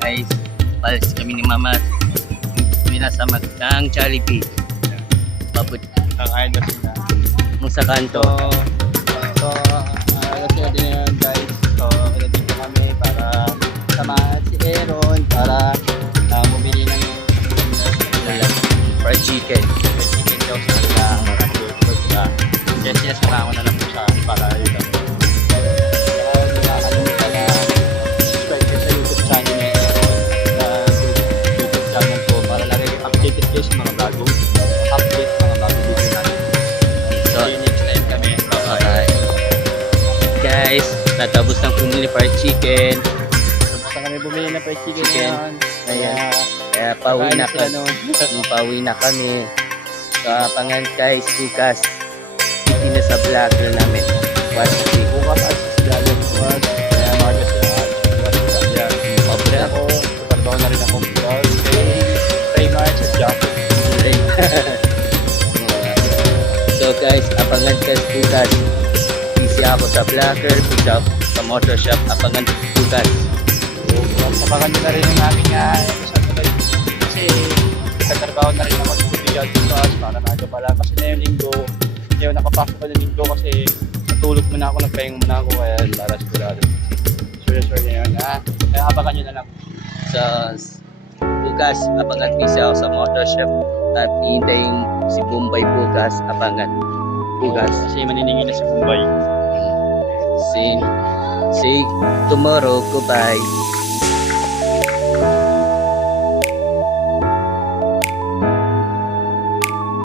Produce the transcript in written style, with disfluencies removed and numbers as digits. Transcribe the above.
guys, palis kami ni Mama. Kami nasa ng Jollibee. Pabot Ang idol sila. mo sa kanto. Ayos sila din yun guys. So, nandito kami para samahan si Aaron para bumili ng Fried chicken. chicken daw sa kanila. Kaya siya sama ko na lang po siya para yun. Nakakalimutan na subscribe kayo sa YouTube channel niya. YouTube channel ko para lagi updated kayo sa mga bagong update mga bagong video natin. So, See you next time kami. Bye-bye. okay. Guys, natapos ng pumili fried chicken. Basta kami bumili ng fried chicken Chicken. ngayon. Ayan. Kaya pauwi na sila, kami. no? Pauwi na kami. Kapangan guys, bukas. Hindi na sa vlogger namin. Watch it. Bukas at sila bukas. Kaya maga sila at bukas sila. Pobre Kaya ako. ako, tutarbaho na rin ako bukas. Kay March at Jacket. So guys, abangan guys bukas. Busy ako sa vlogger, busy ako sa motor shop. Abangan bukas. Sabakan nyo na rin ang aming episode na rin. Kasi katrabaho na rin ako sa tubigan bukas para maaga pala. Kasi na yung linggo, hindi ako nakapasok ko ng linggo kasi natulog muna ako, nagpahinga muna ako kaya para sigurado. Sorry na yun ha. Kaya abangan nyo na lang. So, bukas, abangan busy ako sa motor shop. At hihintayin si Bombay bukas. Abangan bukas. Kasi maniningin na si Bombay. See tomorrow. Goodbye.